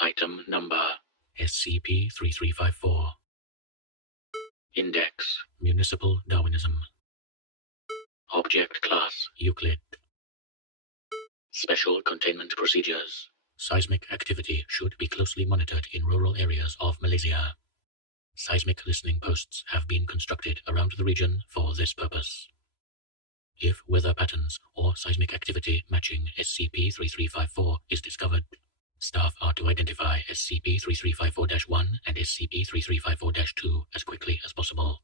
Item number SCP-3354. Index Municipal Darwinism. Object Class Euclid. Special Containment Procedures. Seismic activity should be closely monitored in rural areas of Malaysia. Seismic listening posts have been constructed around the region for this purpose. If weather patterns or seismic activity matching SCP-3354 is discovered, staff are to identify SCP-3354-1 and SCP-3354-2 as quickly as possible.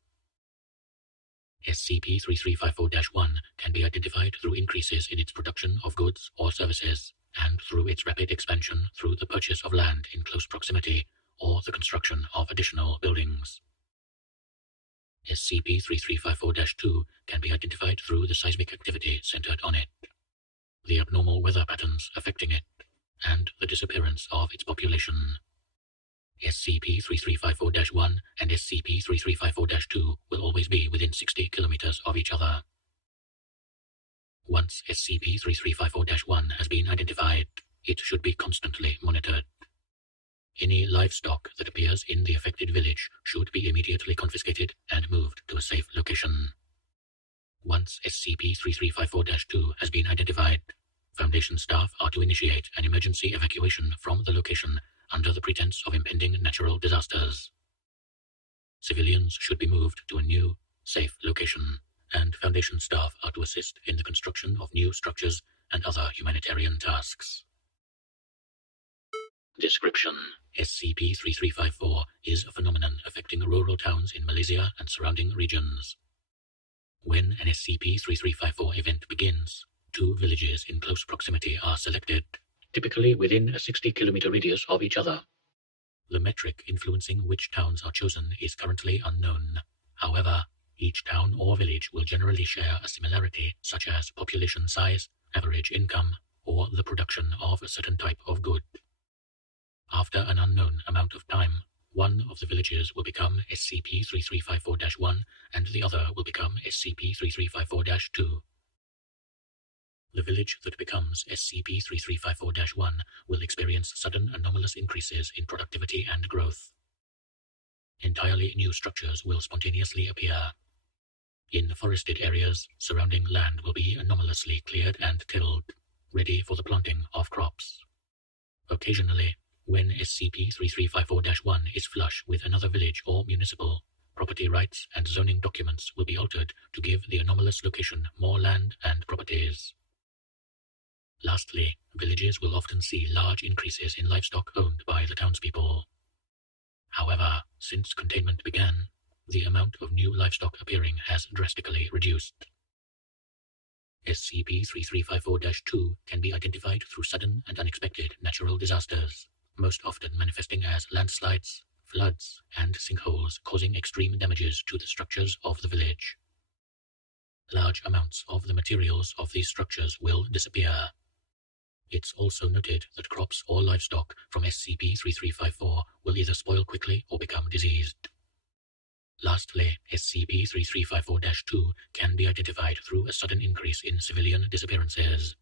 SCP-3354-1 can be identified through increases in its production of goods or services, and through its rapid expansion through the purchase of land in close proximity or the construction of additional buildings. SCP-3354-2 can be identified through the seismic activity centered on it, the abnormal weather patterns affecting it, and the disappearance of its population. SCP-3354-1 and SCP-3354-2 will always be within 60 kilometers of each other. Once SCP-3354-1 has been identified, it should be constantly monitored. Any livestock that appears in the affected village should be immediately confiscated and moved to a safe location. Once SCP-3354-2 has been identified, Foundation staff are to initiate an emergency evacuation from the location under the pretense of impending natural disasters. Civilians should be moved to a new, safe location, and Foundation staff are to assist in the construction of new structures and other humanitarian tasks. Description: SCP-3354 is a phenomenon affecting rural towns in Malaysia and surrounding regions. When an SCP-3354 event begins, 2 villages in close proximity are selected, typically within a 60-kilometer radius of each other. The metric influencing which towns are chosen is currently unknown. However, each town or village will generally share a similarity such as population size, average income, or the production of a certain type of good. After an unknown amount of time, one of the villages will become SCP-3354-1 and the other will become SCP-3354-2. The village that becomes SCP-3354-1 will experience sudden anomalous increases in productivity and growth. Entirely new structures will spontaneously appear. In forested areas, surrounding land will be anomalously cleared and tilled, ready for the planting of crops. Occasionally, when SCP-3354-1 is flush with another village or municipal, property rights and zoning documents will be altered to give the anomalous location more land and properties. Lastly, villages will often see large increases in livestock owned by the townspeople. However, since containment began, the amount of new livestock appearing has drastically reduced. SCP-3354-2 can be identified through sudden and unexpected natural disasters, most often manifesting as landslides, floods, and sinkholes causing extreme damages to the structures of the village. Large amounts of the materials of these structures will disappear. It's also noted that crops or livestock from SCP-3354 will either spoil quickly or become diseased. Lastly, SCP-3354-2 can be identified through a sudden increase in civilian disappearances.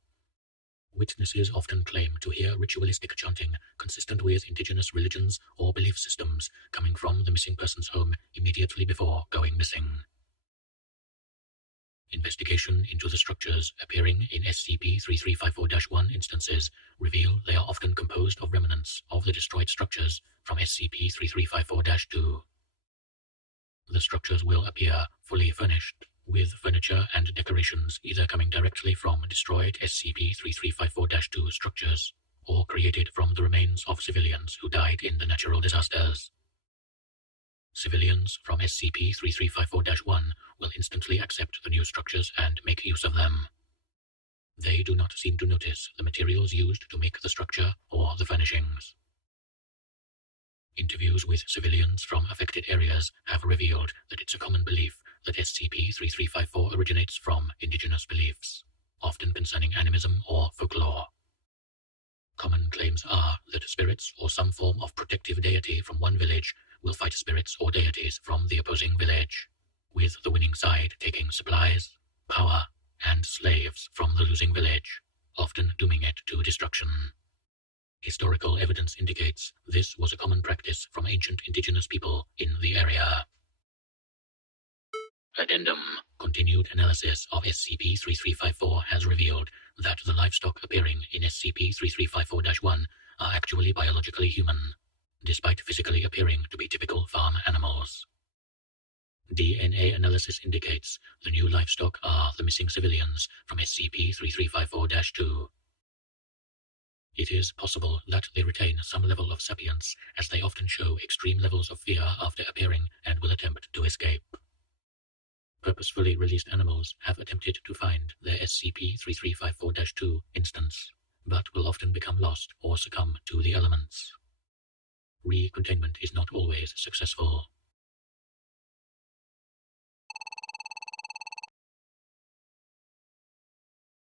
Witnesses often claim to hear ritualistic chanting consistent with indigenous religions or belief systems coming from the missing person's home immediately before going missing. Investigation into the structures appearing in SCP-3354-1 instances reveal they are often composed of remnants of the destroyed structures from SCP-3354-2. The structures will appear fully furnished, with furniture and decorations either coming directly from destroyed SCP-3354-2 structures, or created from the remains of civilians who died in the natural disasters. Civilians from SCP-3354-1 will instantly accept the new structures and make use of them. They do not seem to notice the materials used to make the structure or the furnishings. Interviews with civilians from affected areas have revealed that it's a common belief that SCP-3354 originates from indigenous beliefs, often concerning animism or folklore. Common claims are that spirits or some form of protective deity from one village will fight spirits or deities from the opposing village, with the winning side taking supplies, power, and slaves from the losing village, often dooming it to destruction. Historical evidence indicates this was a common practice from ancient indigenous people in the area. Addendum. Continued analysis of SCP-3354 has revealed that the livestock appearing in SCP-3354-1 are actually biologically human, despite physically appearing to be typical farm animals. DNA analysis indicates the new livestock are the missing civilians from SCP-3354-2. It is possible that they retain some level of sapience, as they often show extreme levels of fear after appearing and will attempt to escape. Purposefully released animals have attempted to find their SCP-3354-2 instance, but will often become lost or succumb to the elements. Recontainment is not always successful.